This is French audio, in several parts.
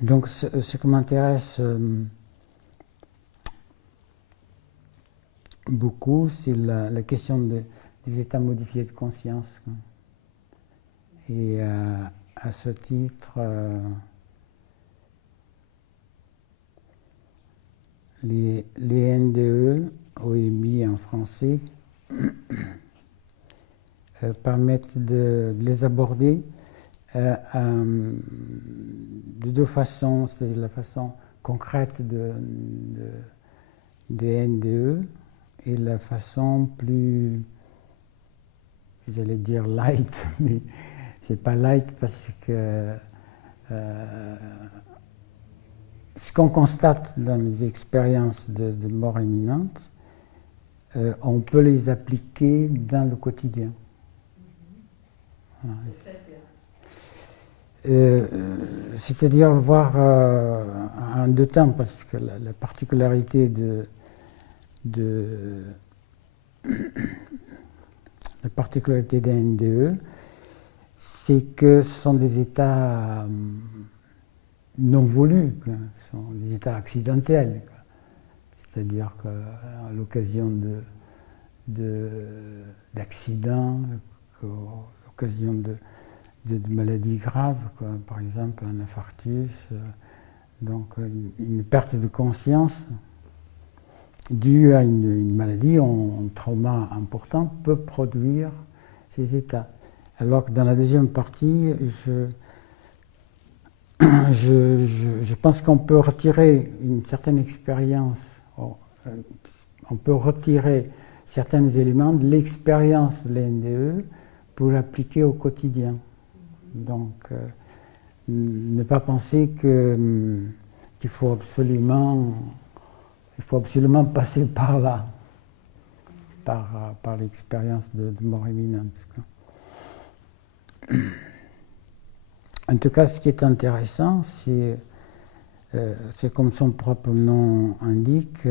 Donc ce qui m'intéresse beaucoup, c'est la question des états modifiés de conscience. Et à ce titre, les NDE, OMI en français, permettent de les aborder de deux façons. C'est la façon concrète des NDE et la façon plus, j'allais dire light, mais c'est pas light parce que ce qu'on constate dans les expériences de mort imminente, on peut les appliquer dans le quotidien. C'est-à-dire voir en deux temps, parce que la particularité la particularité des NDE, c'est que ce sont des états non voulus, ce sont des états accidentels. C'est-à-dire qu'à l'occasion d'accidents, à l'occasion de maladies graves, par exemple un infarctus, donc une perte de conscience due à une maladie, un trauma important, peut produire ces états. Alors que dans la deuxième partie, je pense qu'on peut retirer une certaine expérience, on peut retirer certains éléments de l'expérience de l'NDE pour l'appliquer au quotidien. Donc, ne pas penser qu'il faut absolument passer par là, par l'expérience de mort imminente. En tout cas, ce qui est intéressant, c'est comme son propre nom indique,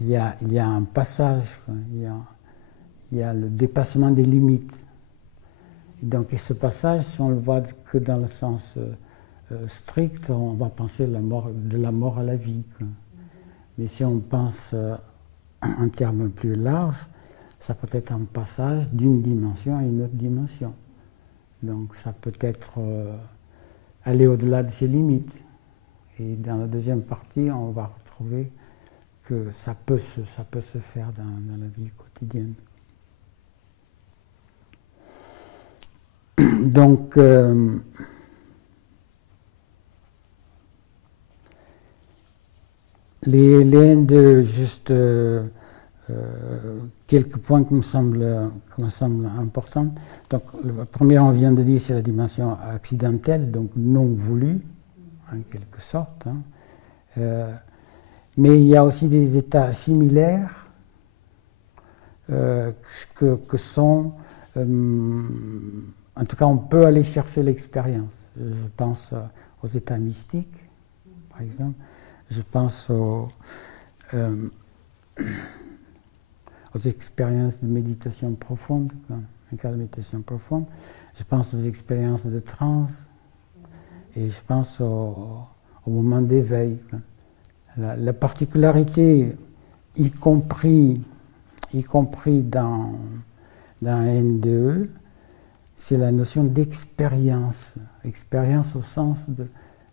il y a un passage, il y a le dépassement des limites. Donc, et ce passage, si on le voit que dans le sens strict, on va penser de la mort à la vie. Mais si on pense en termes plus larges, ça peut être un passage d'une dimension à une autre dimension. Donc ça peut être aller au-delà de ses limites. Et dans la deuxième partie, on va retrouver que ça peut se faire dans la vie quotidienne. Donc, les NDE, juste quelques points qui me semblent importants. Donc, le premier, on vient de dire, c'est la dimension accidentelle, donc non voulue, en quelque sorte. Mais il y a aussi des états similaires que sont... en tout cas, on peut aller chercher l'expérience. Je pense aux états mystiques, par exemple. Je pense aux expériences de méditation profonde, un cas de méditation profonde. Je pense aux expériences de transe et je pense au moment d'éveil. La particularité, y compris dans NDE, c'est la notion d'expérience. Expérience au sens de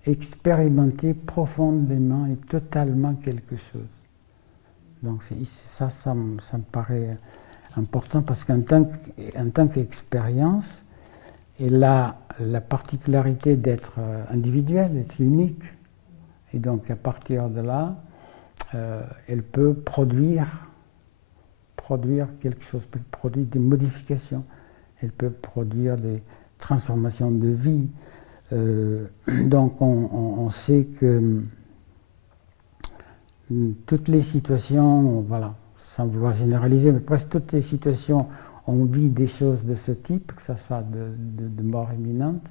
expérimenter profondément et totalement quelque chose. Donc ça me paraît important parce qu'en tant qu'expérience, elle a la particularité d'être individuelle, d'être unique. Et donc à partir de là, elle peut produire quelque chose, peut produire des modifications, elle peut produire des transformations de vie. Donc on sait que toutes les situations, voilà, sans vouloir généraliser, mais presque toutes les situations, on vit des choses de ce type, que ce soit de mort imminente,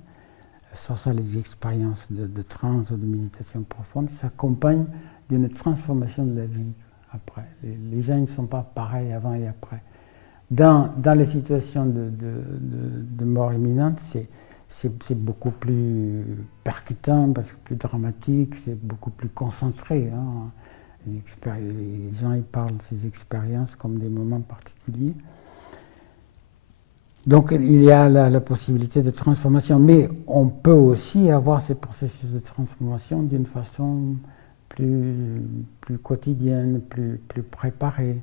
que ce soit les expériences de transe ou de méditation profonde, s'accompagnent d'une transformation de la vie après. Les gens ne sont pas pareils avant et après. Dans les situations de mort imminente, c'est beaucoup plus percutant, parce que plus dramatique, c'est beaucoup plus concentré. Hein. Les gens ils parlent de ces expériences comme des moments particuliers. Donc il y a la possibilité de transformation, mais on peut aussi avoir ces processus de transformation d'une façon plus quotidienne, plus préparée,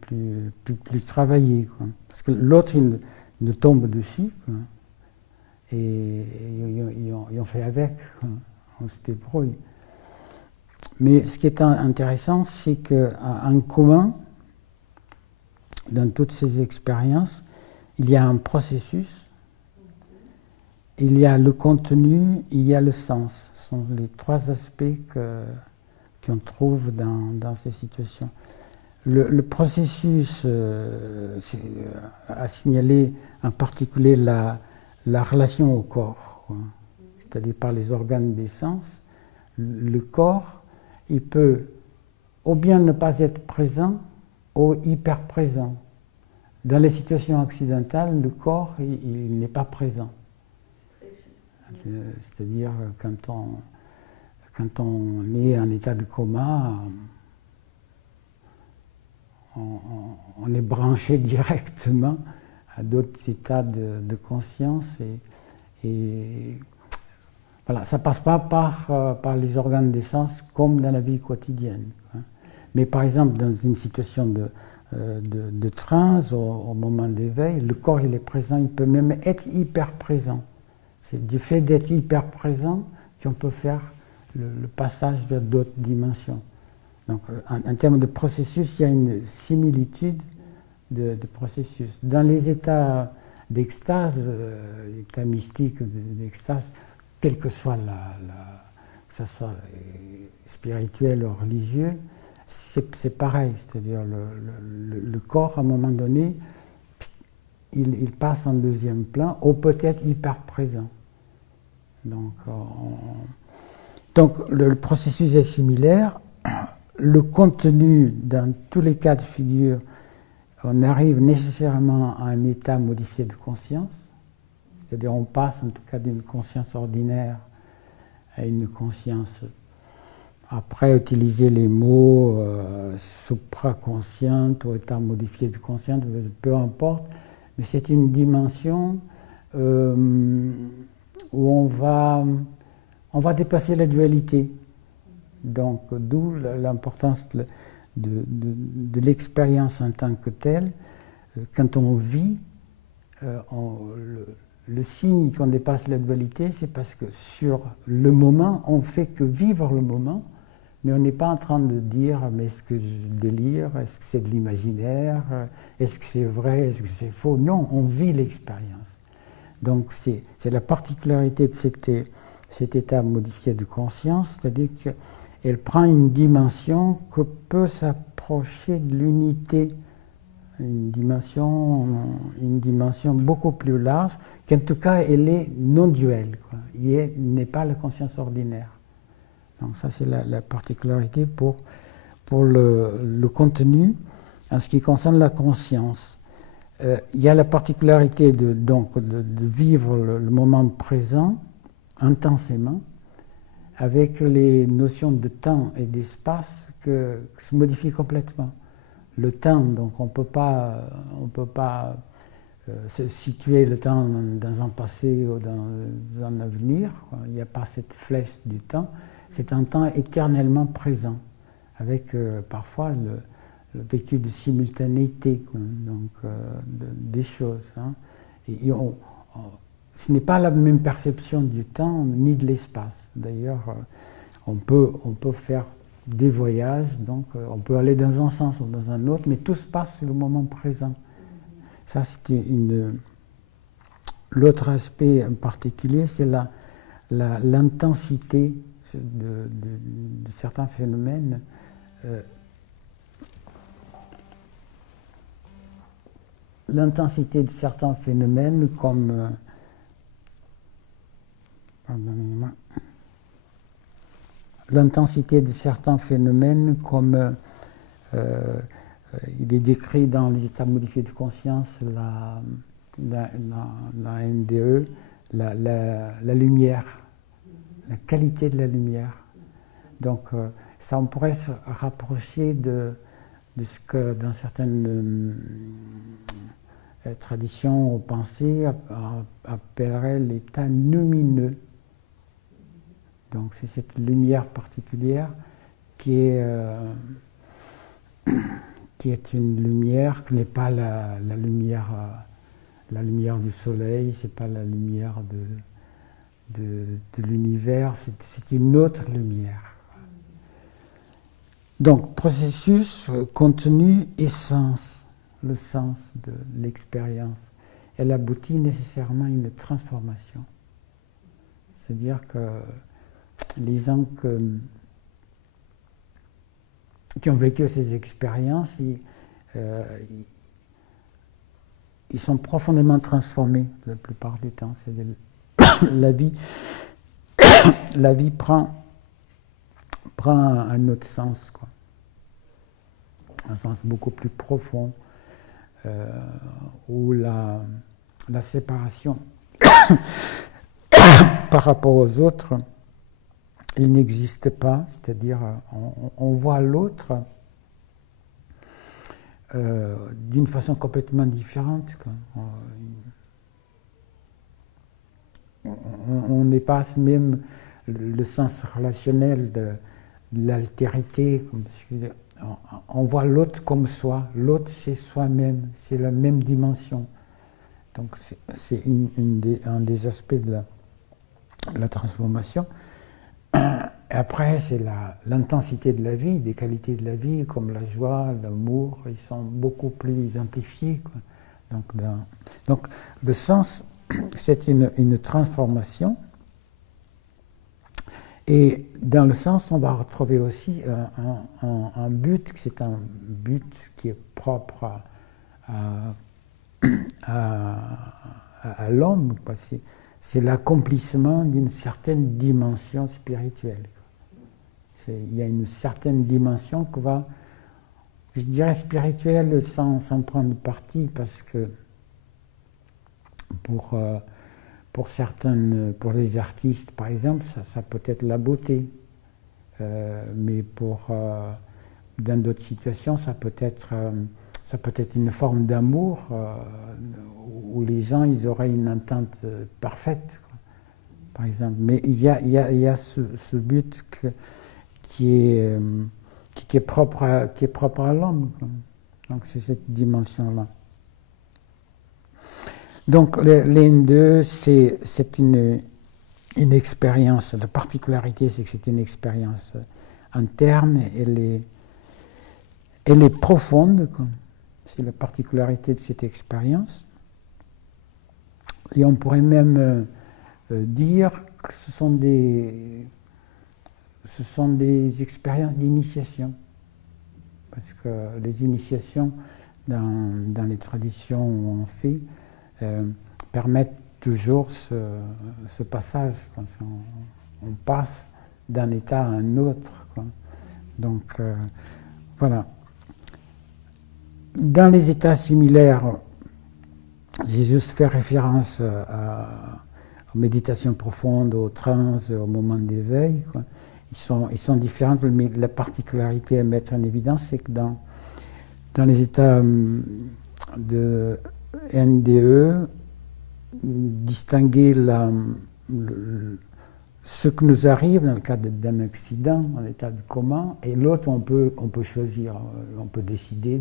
plus travaillée, quoi. Parce que l'autre, il nous tombe dessus, quoi. Et on fait avec, quoi. On se débrouille. Mais ce qui est intéressant, c'est qu'en commun, dans toutes ces expériences, il y a un processus, il y a le contenu, il y a le sens. Ce sont les trois aspects qu'on trouve dans ces situations. Le processus a signalé en particulier la relation au corps, c'est-à-dire par les organes des sens. Le corps, il peut ou bien ne pas être présent ou hyper présent. Dans les situations occidentales, le corps, il n'est pas présent. C'est-à-dire quand on est en état de coma, on est branché directement à d'autres états de conscience et voilà, ça ne passe pas par les organes des sens comme dans la vie quotidienne. Mais par exemple, dans une situation de transe, au moment d'éveil, le corps il est présent, il peut même être hyper présent. C'est du fait d'être hyper présent qu'on peut faire le passage vers d'autres dimensions. Donc, en termes de processus, il y a une similitude de processus. Dans les états d'extase, états mystiques d'extase, quel que soit que ce soit spirituel ou religieux, c'est pareil. C'est-à-dire le corps, à un moment donné, il passe en deuxième plan, ou peut-être hyper présent. Donc le processus est similaire. Le contenu, dans tous les cas de figure, on arrive nécessairement à un état modifié de conscience, c'est-à-dire on passe en tout cas d'une conscience ordinaire à une conscience, après utiliser les mots supraconsciente ou état modifié de conscience, peu importe, mais c'est une dimension où on va dépasser la dualité. Donc, d'où l'importance de l'expérience en tant que telle. Quand on vit, le signe qu'on dépasse la dualité, c'est parce que sur le moment, on fait que vivre le moment, mais on n'est pas en train de dire mais est-ce que je délire, est-ce que c'est de l'imaginaire, est-ce que c'est vrai, est-ce que c'est faux. Non, on vit l'expérience. Donc, c'est la particularité de cet état modifié de conscience, c'est-à-dire que elle prend une dimension que peut s'approcher de l'unité, une dimension beaucoup plus large, qu'en tout cas elle est non duelle, quoi. Il n'est pas la conscience ordinaire. Donc ça c'est la particularité pour le contenu. En ce qui concerne la conscience, il y a la particularité de vivre le moment présent intensément, avec les notions de temps et d'espace qui se modifient complètement. Le temps, donc on ne peut pas se situer le temps dans un passé ou dans un avenir, quoi. Il n'y a pas cette flèche du temps. C'est un temps éternellement présent, avec parfois le vécu de simultanéité, quoi, donc des choses. Hein. Ce n'est pas la même perception du temps ni de l'espace. D'ailleurs, on peut faire des voyages, donc on peut aller dans un sens ou dans un autre, mais tout se passe sur le moment présent. Ça, c'est l'autre aspect en particulier, c'est l'intensité de certains phénomènes. L'intensité de certains phénomènes comme l'intensité de certains phénomènes comme il est décrit dans les états modifiés de conscience, la NDE, la lumière, la qualité de la lumière. Donc ça, on pourrait se rapprocher de ce que dans certaines traditions ou pensées appelleraient l'état lumineux. Donc c'est cette lumière particulière qui est une lumière qui n'est pas la lumière du soleil, c'est pas la lumière de l'univers, c'est une autre lumière. Donc, processus, contenu et sens, le sens de l'expérience. Elle aboutit nécessairement à une transformation. C'est-à-dire que les gens qui ont vécu ces expériences, ils sont profondément transformés la plupart du temps. La vie prend un autre sens, quoi. Un sens beaucoup plus profond, où la séparation par rapport aux autres, il n'existe pas, c'est-à-dire on voit l'autre d'une façon complètement différente, quoi. On dépasse même le sens relationnel de l'altérité. On voit l'autre comme soi. L'autre, c'est soi-même. C'est la même dimension. Donc, c'est un des aspects de la transformation. Après, c'est l'intensité de la vie, des qualités de la vie, comme la joie, l'amour. Ils sont beaucoup plus amplifiés, quoi. Donc, le sens, c'est une transformation. Et dans le sens, on va retrouver aussi un but, c'est un but qui est propre à l'homme. C'est l'accomplissement d'une certaine dimension spirituelle. Il y a une certaine dimension que je dirais spirituelle sans prendre parti, parce que pour les artistes, par exemple, ça peut être la beauté. Mais dans d'autres situations, ça peut être une forme d'amour où les gens, ils auraient une entente parfaite, quoi, par exemple. Mais il y a ce but qui est propre à l'homme, quoi. Donc c'est cette dimension-là. Donc l'N2, c'est une expérience. La particularité, c'est que c'est une expérience interne. Elle est profonde, quoi. C'est la particularité de cette expérience. Et on pourrait même dire que ce sont des expériences d'initiation. Parce que les initiations, dans les traditions où on fait, permettent toujours ce passage. On passe d'un état à un autre, quoi. Donc, voilà. Dans les états similaires, j'ai juste fait référence aux méditations profondes, aux trans, aux moments d'éveil, quoi. Ils sont différents, mais la particularité à mettre en évidence, c'est que dans les états de NDE, distinguer ce que nous arrive dans le cadre d'un accident, en état de coma, et l'autre, on peut choisir, on peut décider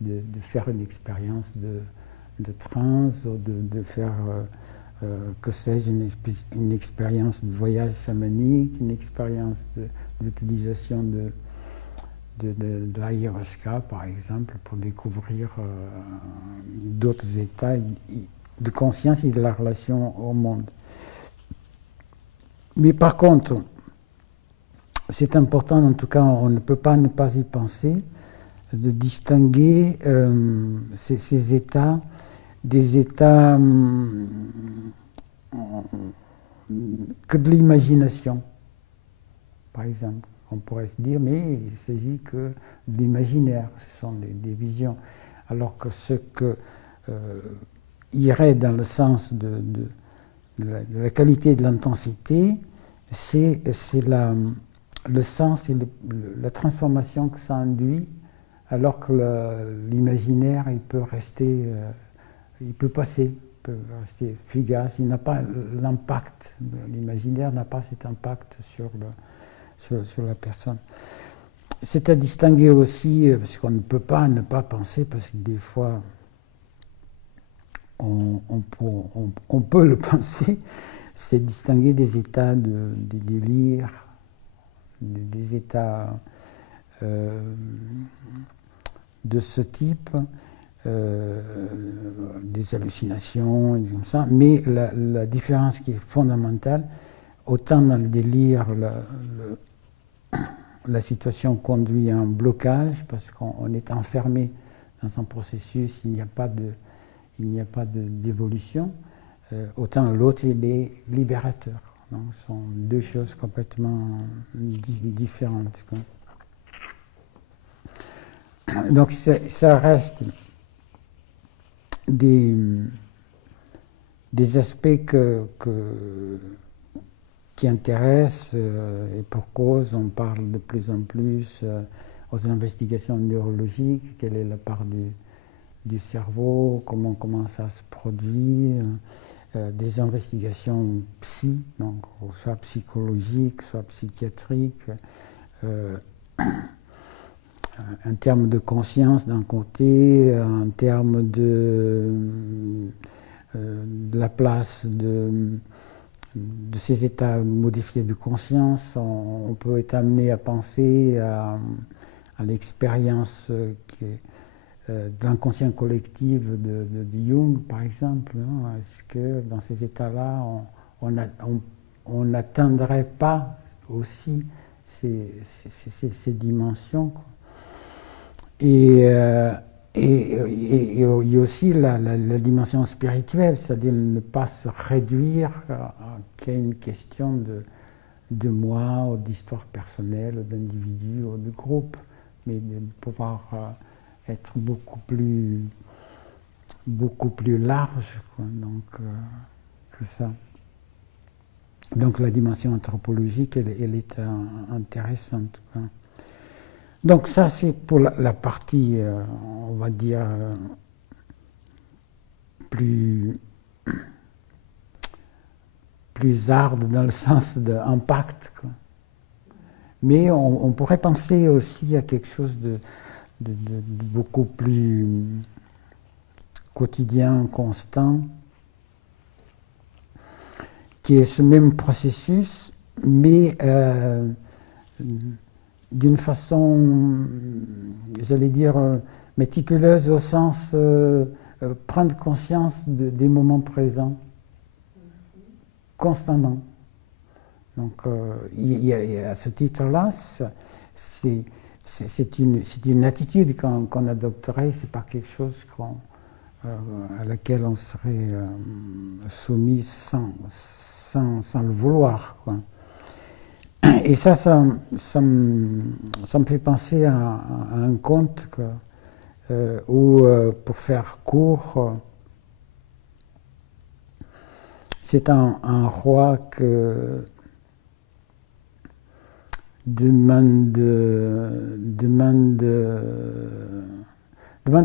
de faire une expérience de transe, ou de faire, que sais-je, une expérience de voyage chamanique, une expérience d'utilisation de l'ayahuasca, par exemple, pour découvrir d'autres états de conscience et de la relation au monde. Mais par contre, c'est important, en tout cas, on ne peut pas ne pas y penser, de distinguer ces états des états que de l'imagination, par exemple. On pourrait se dire, mais il ne s'agit que de l'imaginaire, ce sont des visions. Alors que ce que irait dans le sens de de la qualité et de l'intensité, c'est le sens et la transformation que ça induit, alors que l'imaginaire, il peut rester, il peut passer, il peut rester fugace, il n'a pas l'impact, l'imaginaire n'a pas cet impact sur la personne. C'est à distinguer aussi, parce qu'on ne peut pas ne pas penser, parce que des fois, on peut le penser, c'est distinguer des états de délire, des états de ce type, des hallucinations, et comme ça. Mais la différence qui est fondamentale, autant dans le délire, la situation conduit à un blocage, parce qu'on est enfermé dans un processus, il n'y a pas d'évolution, autant l'autre, il est libérateur. Donc, ce sont deux choses complètement différentes, quoi. Donc, ça reste des aspects qui intéressent, et pour cause, on parle de plus en plus aux investigations neurologiques, quelle est la part du cerveau, comment ça se produit, des investigations donc, soit psychologiques, soit psychiatriques, en termes de conscience d'un côté, en termes de la place de ces états modifiés de conscience. On peut être amené à penser à l'expérience de l'inconscient collectif de Jung, par exemple. Est-ce que dans ces états-là, on n'atteindrait pas aussi ces dimensions, quoi. Et il y a aussi la dimension spirituelle, c'est-à-dire ne pas se réduire qu'à une question de moi, ou d'histoire personnelle, ou d'individu, ou de groupe, mais de pouvoir être beaucoup plus large, quoi, donc, que ça. Donc la dimension anthropologique, elle est intéressante, quoi. Donc ça, c'est pour la partie, on va dire, plus harde dans le sens d'impact, quoi. Mais on pourrait penser aussi à quelque chose de beaucoup plus quotidien, constant, qui est ce même processus, mais d'une façon, j'allais dire, méticuleuse au sens prendre conscience des moments présents constamment. Donc, à ce titre-là, c'est une attitude qu'on adopterait, c'est pas quelque chose à laquelle on serait soumis sans le vouloir, quoi. Et ça me fait penser à un conte où, pour faire court, c'est un roi que demande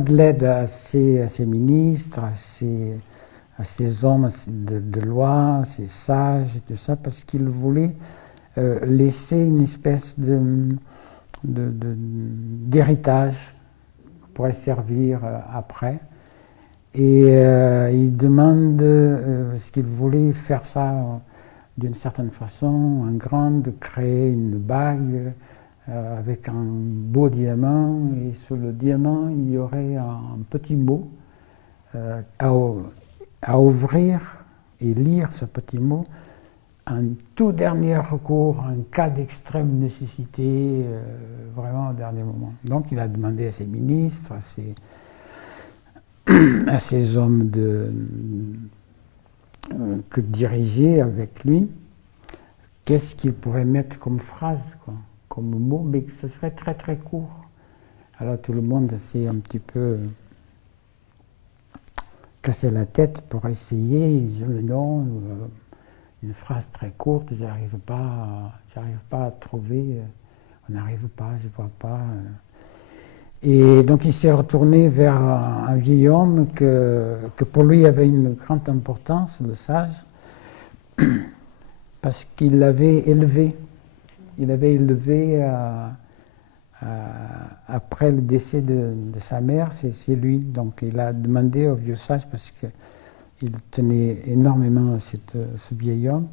l'aide à ses ministres, à ses hommes de loi, à ses sages, et tout ça, parce qu'il voulait laisser une espèce d'héritage qui pourrait servir après. Et il demande, est-ce qu'il voulait faire ça d'une certaine façon, en grande, de créer une bague avec un beau diamant, et sur le diamant, il y aurait un petit mot à ouvrir et lire ce petit mot. Un tout dernier recours, un cas d'extrême nécessité, vraiment au dernier moment. Donc il a demandé à ses ministres, à ses hommes que diriger avec lui, qu'est-ce qu'il pourrait mettre comme phrase, quoi, comme mot, mais que ce serait très très court. Alors tout le monde s'est un petit peu cassé la tête pour essayer. Je dis non, une phrase très courte, j'arrive pas à trouver, on n'arrive pas, je vois pas. Et donc il s'est retourné vers un vieil homme que pour lui avait une grande importance, le sage, parce qu'il l'avait élevé. Il avait élevé après le décès de sa mère, c'est lui. Donc il a demandé au vieux sage, parce qu'il tenait énormément à ce vieil homme,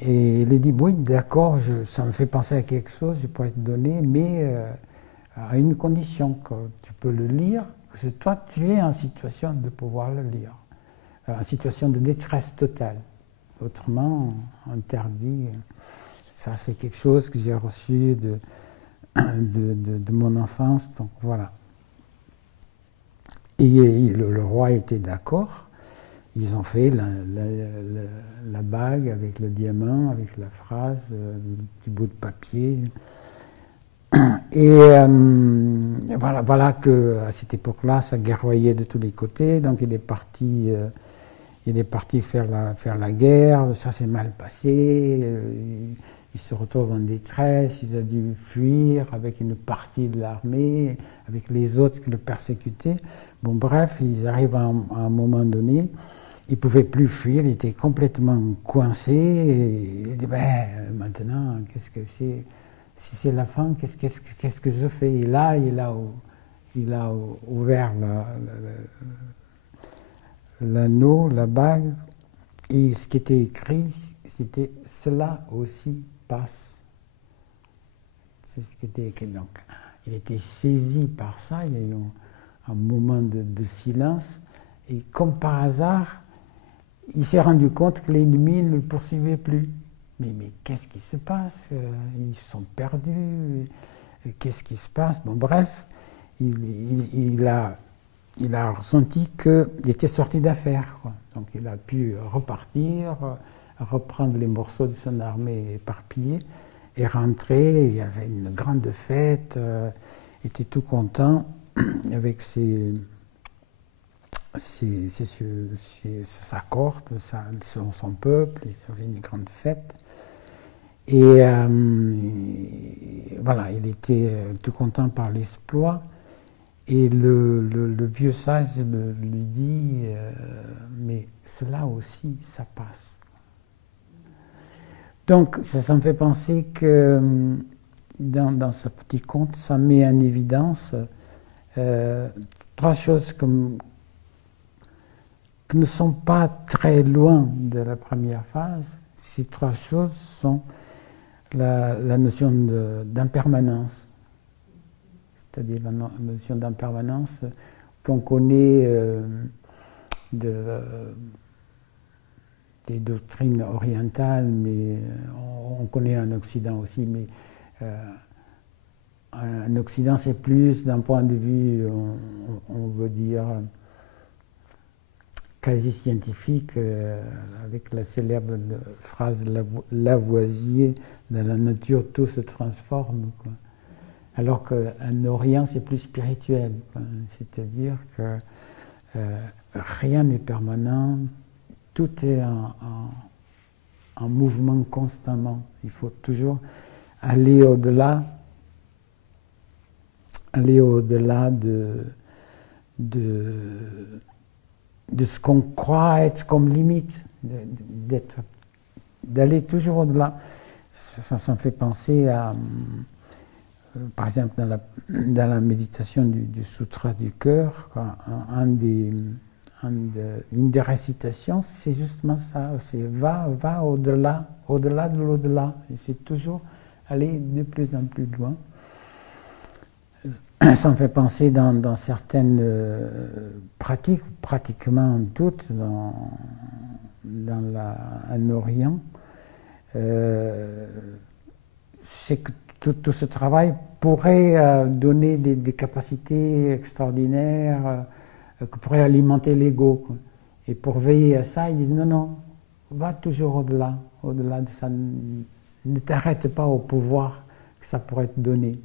et il a dit, oui, d'accord, ça me fait penser à quelque chose, je pourrais te donner, mais à une condition, que tu peux le lire, parce que toi, tu es en situation de pouvoir le lire, en situation de détresse totale. Autrement, interdit. Ça, c'est quelque chose que j'ai reçu de mon enfance, donc voilà. Et le roi était d'accord. Ils ont fait la bague avec le diamant, avec la phrase, le petit bout de papier. Et voilà qu'à cette époque-là, ça guerroyait de tous les côtés. Donc il est parti faire la guerre. Ça s'est mal passé. Il se retrouve en détresse. Il a dû fuir avec une partie de l'armée, avec les autres qui le persécutaient. Bon, bref, ils arrivent à un moment donné. Il ne pouvait plus fuir. Il était complètement coincé. Et il dit, maintenant, qu'est-ce que c'est? Si c'est la fin, qu'est-ce que je fais? Et là, il a ouvert l'anneau, la bague, et ce qui était écrit, c'était « Cela aussi passe ». C'est ce qui était écrit. Donc, il était saisi par ça, il y a eu un moment de silence, et comme par hasard, il s'est rendu compte que l'ennemi ne le poursuivait plus. Mais qu'est-ce qui se passe? Ils sont perdus. Qu'est-ce qui se passe? Bon, bref, il a ressenti qu'il était sorti d'affaire. Donc il a pu repartir, reprendre les morceaux de son armée éparpillée et rentrer. Il y avait une grande fête. Il était tout content avec sa cohorte, son peuple. Il y avait une grande fête. Et voilà, il était tout content par l'exploit. Et le vieux sage lui dit, mais cela aussi, ça passe. Donc, ça me fait penser que dans ce petit conte, ça met en évidence trois choses qui ne sont pas très loin de la première phase. Ces trois choses sont la notion d'impermanence, c'est-à-dire la notion d'impermanence qu'on connaît des doctrines orientales, mais on connaît en Occident aussi, mais en Occident c'est plus d'un point de vue, on veut dire, quasi scientifique, avec la célèbre phrase Lavoisier, dans la nature tout se transforme, quoi. Alors qu'en Orient c'est plus spirituel, c'est-à-dire que rien n'est permanent, tout est en mouvement constamment. Il faut toujours aller au-delà de ce qu'on croit être comme limite, d'aller toujours au-delà. Ça me fait penser à, par exemple, dans la méditation du Sutra du cœur, une des récitations, c'est justement ça, c'est va au-delà de l'au-delà, et c'est toujours aller de plus en plus loin. Ça me fait penser dans certaines pratiques, pratiquement toutes, en Orient, c'est que tout ce travail pourrait donner des capacités extraordinaires, que pourrait alimenter l'ego. Et pour veiller à ça, ils disent non, va toujours au-delà de ça, ne t'arrête pas au pouvoir que ça pourrait te donner.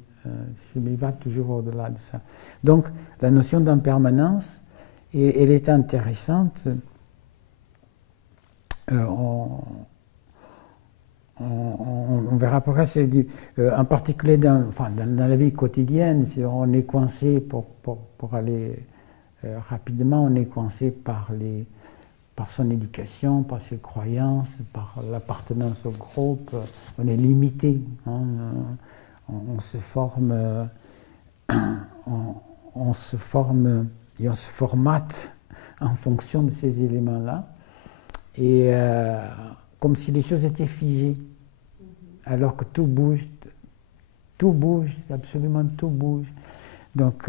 Mais il va toujours au-delà de ça. Donc, la notion d'impermanence et elle est intéressante. On verra pourquoi c'est en particulier dans la vie quotidienne, si on est coincé pour aller rapidement, on est coincé par son éducation, par ses croyances, par l'appartenance au groupe, on est limité, hein, on se forme, on se forme et on se formate en fonction de ces éléments-là, et comme si les choses étaient figées, alors que tout bouge, absolument tout bouge. Donc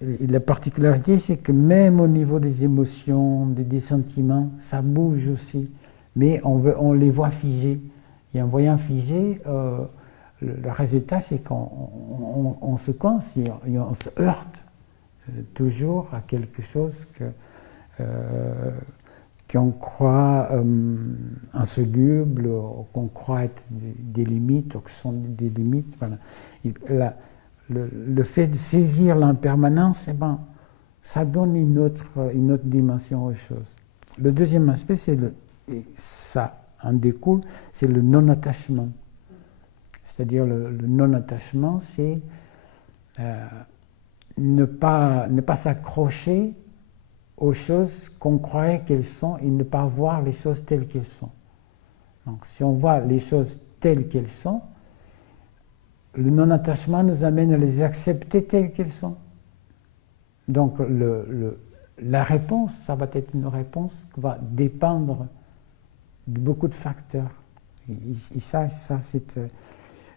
la particularité, c'est que même au niveau des émotions, des sentiments, ça bouge aussi, mais on les voit figés. Et en voyant figés, le résultat, c'est qu'on se coince et on se heurte toujours à quelque chose qu'on croit insoluble, qu'on croit être des limites, ou que sont des limites. Voilà. Le fait de saisir l'impermanence, ça donne une autre dimension aux choses. Le deuxième aspect, et ça en découle, c'est le non-attachement. C'est-à-dire le non-attachement, c'est ne pas s'accrocher aux choses qu'on croyait qu'elles sont et ne pas voir les choses telles qu'elles sont. Donc si on voit les choses telles qu'elles sont, le non-attachement nous amène à les accepter telles qu'elles sont. Donc la réponse, ça va être une réponse qui va dépendre de beaucoup de facteurs. Et ça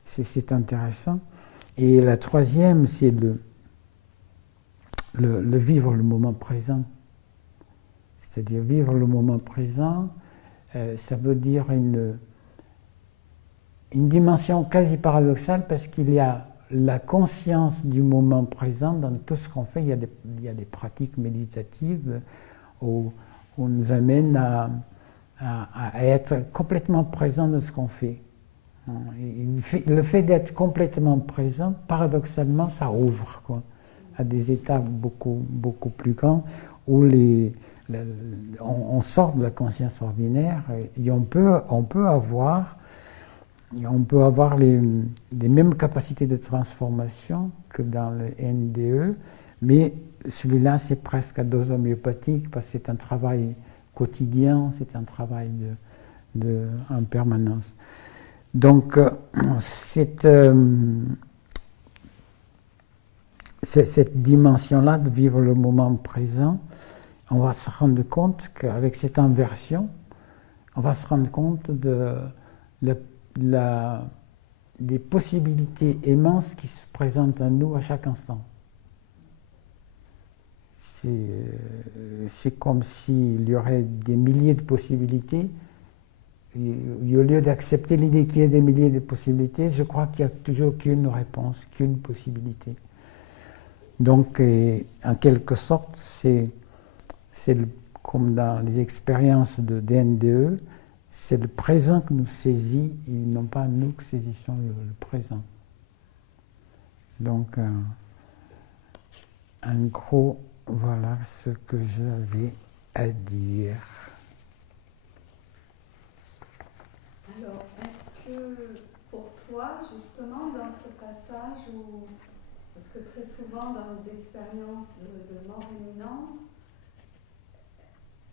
c'est intéressant. Et la troisième, c'est le vivre le moment présent. C'est-à-dire vivre le moment présent, ça veut dire une dimension quasi paradoxale, parce qu'il y a la conscience du moment présent dans tout ce qu'on fait. Il y a des pratiques méditatives où on nous amène à être complètement présent dans ce qu'on fait. Et le fait d'être complètement présent, paradoxalement, ça ouvre à des états beaucoup, beaucoup plus grands où on sort de la conscience ordinaire et on peut avoir les mêmes capacités de transformation que dans le NDE, mais celui-là, c'est presque à dose homéopathique, parce que c'est un travail quotidien, c'est un travail en permanence. Donc, cette dimension-là de vivre le moment présent, on va se rendre compte qu'avec cette inversion, on va se rendre compte des possibilités immenses qui se présentent à nous à chaque instant. C'est comme s'il y aurait des milliers de possibilités, et au lieu d'accepter l'idée qu'il y ait des milliers de possibilités, je crois qu'il n'y a toujours qu'une réponse, qu'une possibilité. Donc, en quelque sorte, c'est comme dans les expériences de DNDE, c'est le présent que nous saisit et non pas nous que saisissons le présent. Donc, en gros, voilà ce que j'avais à dire. Alors, est-ce que pour toi, justement, dans ce passage où, parce que très souvent dans les expériences de mort imminente,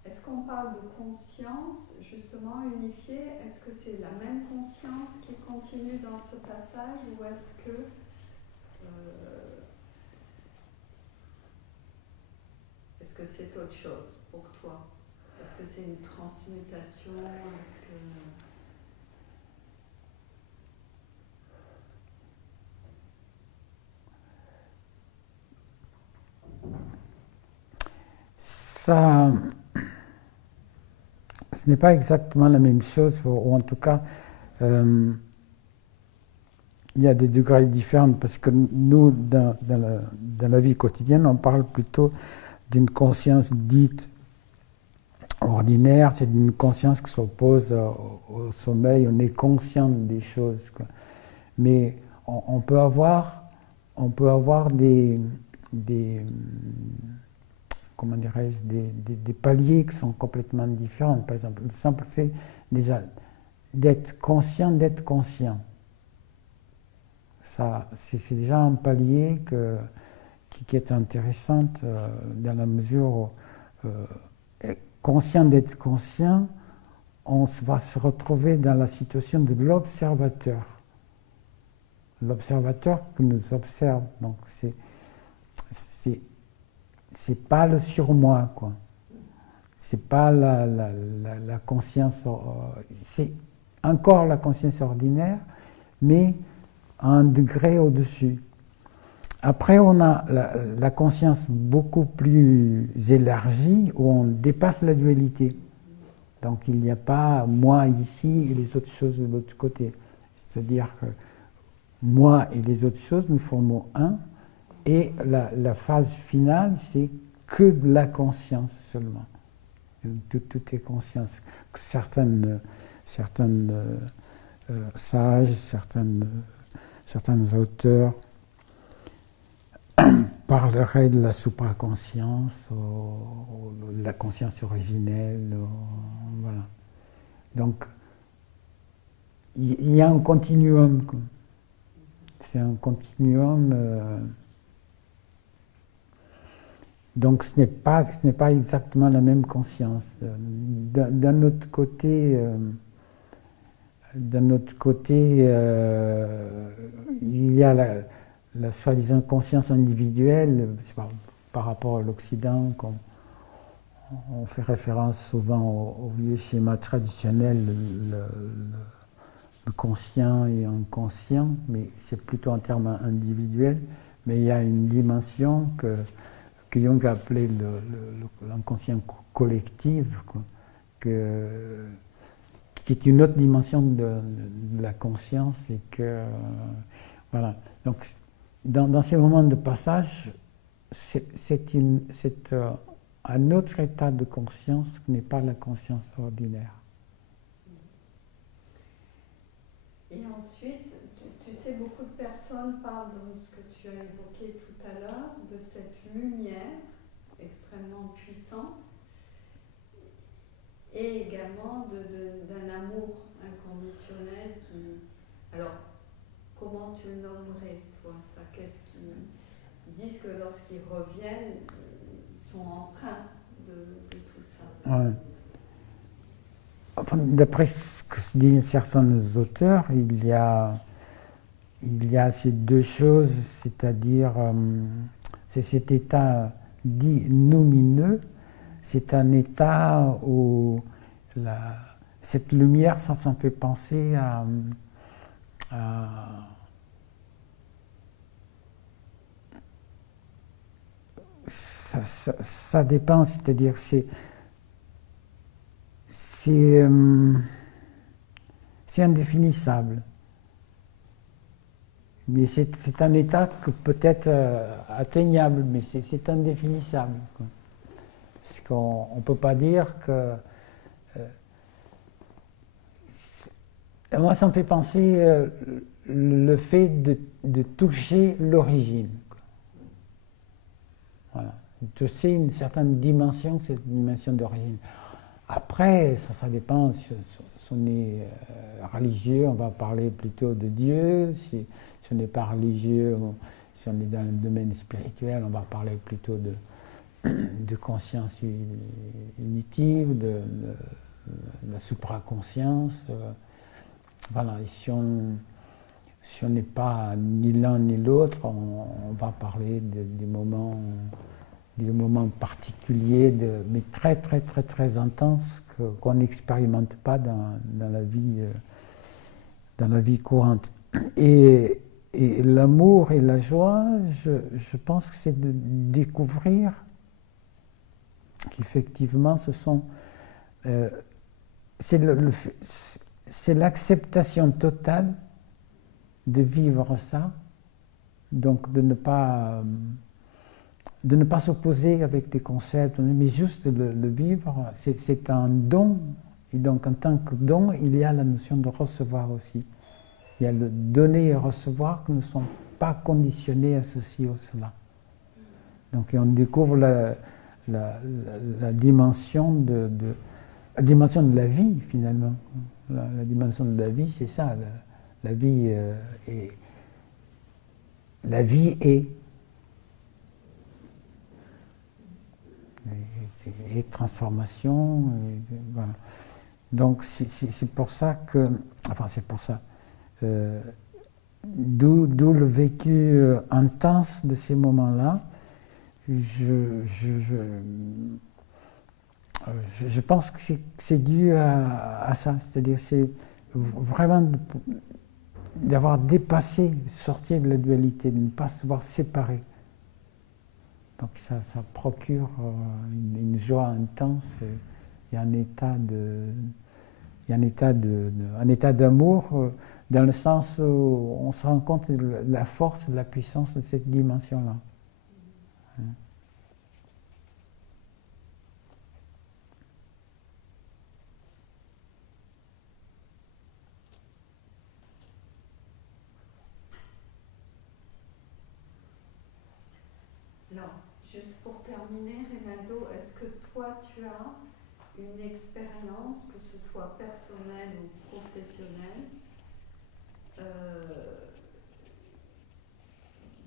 est-ce qu'on parle de conscience justement unifiée? Est-ce que c'est la même conscience qui continue dans ce passage, ou est-ce que c'est autre chose pour toi? Est-ce que c'est une transmutation? Est-ce que... Ça, ce n'est pas exactement la même chose, ou en tout cas, il y a des degrés différents, parce que nous, dans la vie quotidienne, on parle plutôt d'une conscience dite ordinaire, c'est une conscience qui s'oppose au sommeil, on est conscient des choses, quoi. Mais on peut avoir comment dirais-je, des paliers qui sont complètement différents. Par exemple, le simple fait déjà d'être conscient, ça, c'est déjà un palier qui est intéressant dans la mesure où, conscient d'être conscient, on va se retrouver dans la situation de l'observateur. L'observateur qui nous observe. Donc c'est pas le surmoi, quoi. C'est pas la conscience, c'est encore la conscience ordinaire, mais à un degré au-dessus. Après, on a la conscience beaucoup plus élargie, où on dépasse la dualité. Donc il n'y a pas moi ici et les autres choses de l'autre côté. C'est-à-dire que moi et les autres choses, nous formons un, et la phase finale, c'est que de la conscience seulement. Tout est conscience. Certaines sages, certains auteurs parleraient de la supraconscience, ou de la conscience originelle. Voilà. Donc, il y a un continuum. C'est un continuum. Donc, ce n'est pas exactement la même conscience. D'un autre côté, il y a la soi-disant conscience individuelle, par rapport à l'Occident, on fait référence souvent au vieux schéma traditionnel, le conscient et inconscient, mais c'est plutôt en termes individuels. Mais il y a une dimension que Jung a appelée l'inconscient collectif, quoi, qui est une autre dimension de la conscience, et que voilà. Donc, dans ces moments de passage, c'est un autre état de conscience qui n'est pas la conscience ordinaire. Et ensuite, tu sais, beaucoup de personnes parlent de ce que tu as évoqué tout à l'heure, de cette lumière extrêmement puissante, et également d'un amour inconditionnel qui... Alors, comment tu le nommerais, toi, ça? Qu'est-ce qu'ils disent que lorsqu'ils reviennent, ils sont empreints de tout ça? Ouais. Enfin, d'après ce que disent certains auteurs, il y a ces deux choses, c'est-à-dire c'est cet état dit lumineux, c'est un état où cette lumière, ça me fait penser à ça dépend, c'est-à-dire c'est indéfinissable. Mais c'est un état que peut-être atteignable, mais c'est indéfinissable, quoi. Parce qu'on ne peut pas dire que... moi, ça me fait penser le fait de toucher l'origine. Voilà. Toucher une certaine dimension, cette dimension d'origine. Après, ça dépend si on est religieux, on va parler plutôt de Dieu. Si on n'est pas religieux, si on est dans le domaine spirituel, on va parler plutôt de conscience unitive, de la supraconscience. Voilà. Et si on n'est pas ni l'un ni l'autre, on va parler des moments particuliers, mais très très très très intenses, qu'on n'expérimente pas dans la vie courante. Et l'amour et la joie, je pense que c'est de découvrir qu'effectivement ce sont... c'est l'acceptation totale de vivre ça, donc de ne pas s'opposer avec des concepts, mais juste le vivre. C'est un don, et donc en tant que don, il y a la notion de recevoir aussi. Il y a le donner et recevoir qui ne sont pas conditionnés à ceci ou cela. Donc on découvre la dimension la dimension de la vie, finalement. La dimension de la vie, c'est ça. La vie est... La vie est. Et transformation. Voilà. Donc, c'est pour ça que... Enfin, c'est pour ça. D'où le vécu intense de ces moments-là. Je pense que c'est dû à ça. C'est-à-dire, c'est vraiment d'avoir dépassé, sortir de la dualité, de ne pas se voir séparé. Donc ça procure une joie intense et un état d'amour dans le sens où on se rend compte de la force, de la puissance de cette dimension-là. Alors, juste pour terminer, Reynaldo, est-ce que toi, tu as une expérience, que ce soit personnelle ou professionnelle,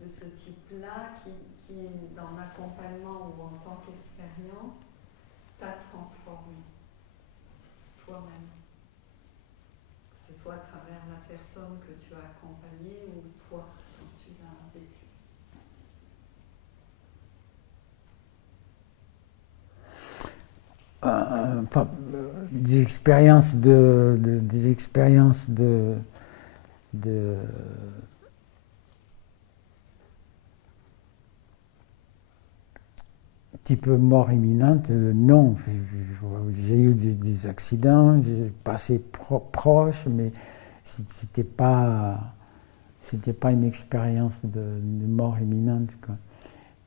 de ce type-là, qui dans l'accompagnement ou en tant qu'expérience, t'a transformé toi-même? Que ce soit à travers la personne que tu as accompagnée ou toi, quand tu l'as vécu. Des expériences type mort imminente, non. J'ai eu des accidents, j'ai passé proche, mais c'était pas une expérience de mort imminente, quoi.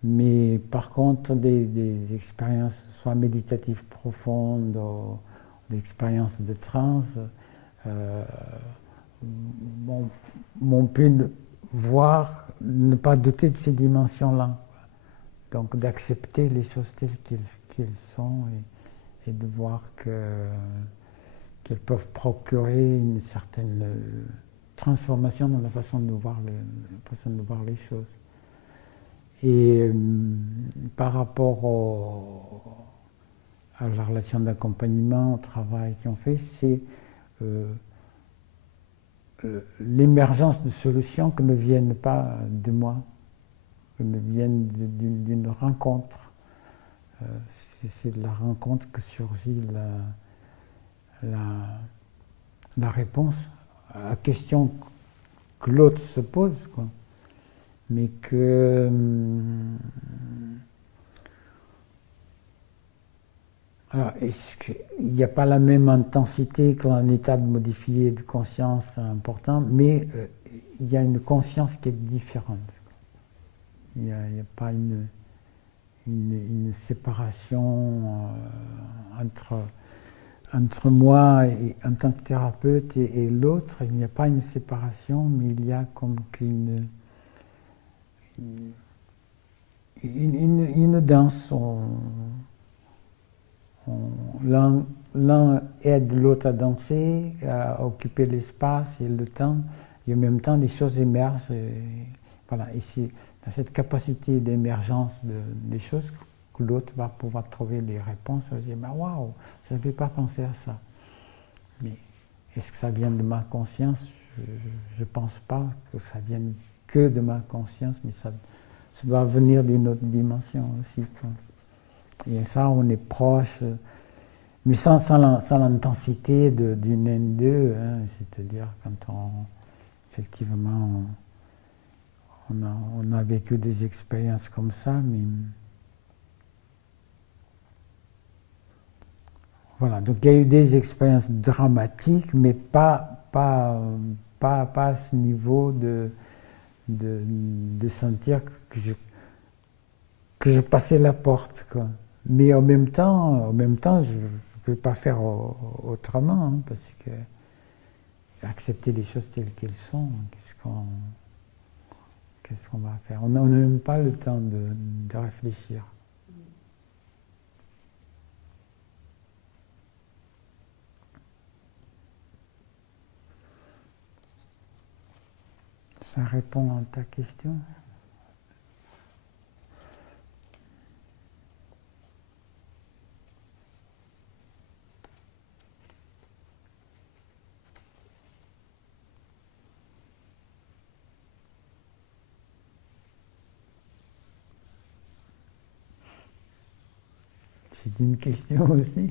Mais par contre, des expériences soit méditatives profondes, ou des expériences de transe, m'ont pu voir, ne pas douter de ces dimensions-là. Donc d'accepter les choses telles qu'elles sont et de voir qu'elles peuvent procurer une certaine transformation dans la façon de voir les choses. Et par rapport à la relation d'accompagnement, au travail qu'ils ont fait, c'est l'émergence de solutions qui ne viennent pas de moi, qui ne viennent d'une rencontre. C'est de la rencontre que surgit la réponse à la question que l'autre se pose, quoi. Mais que alors, est-ce qu'il n'y a pas la même intensité qu'un état de modifié de conscience important, mais il y a une conscience qui est différente. Il n'y a pas une séparation entre moi en tant que thérapeute et l'autre. Il n'y a pas une séparation, mais il y a comme une danse. L'un aide l'autre à danser, à occuper l'espace et le temps, et en même temps les choses émergent. Voilà. Et c'est dans cette capacité d'émergence des choses que l'autre va pouvoir trouver les réponses. Il va dire, waouh, je n'avais pas pensé à ça. Mais est-ce que ça vient de ma conscience? Je ne pense pas que ça vienne que de ma conscience, mais ça doit venir d'une autre dimension aussi, quoi. Et ça, on est proche, mais sans l'intensité d'une N2, hein, c'est-à-dire quand effectivement, on a vécu des expériences comme ça, mais voilà. Donc il y a eu des expériences dramatiques, mais pas à ce niveau de sentir que je passais la porte, quoi. Mais en même temps, je ne peux pas faire autrement, hein, parce que accepter les choses telles qu'elles sont, qu'est-ce qu'on va faire? On n'a même pas le temps de réfléchir. Ça répond à ta question. C'est une question aussi.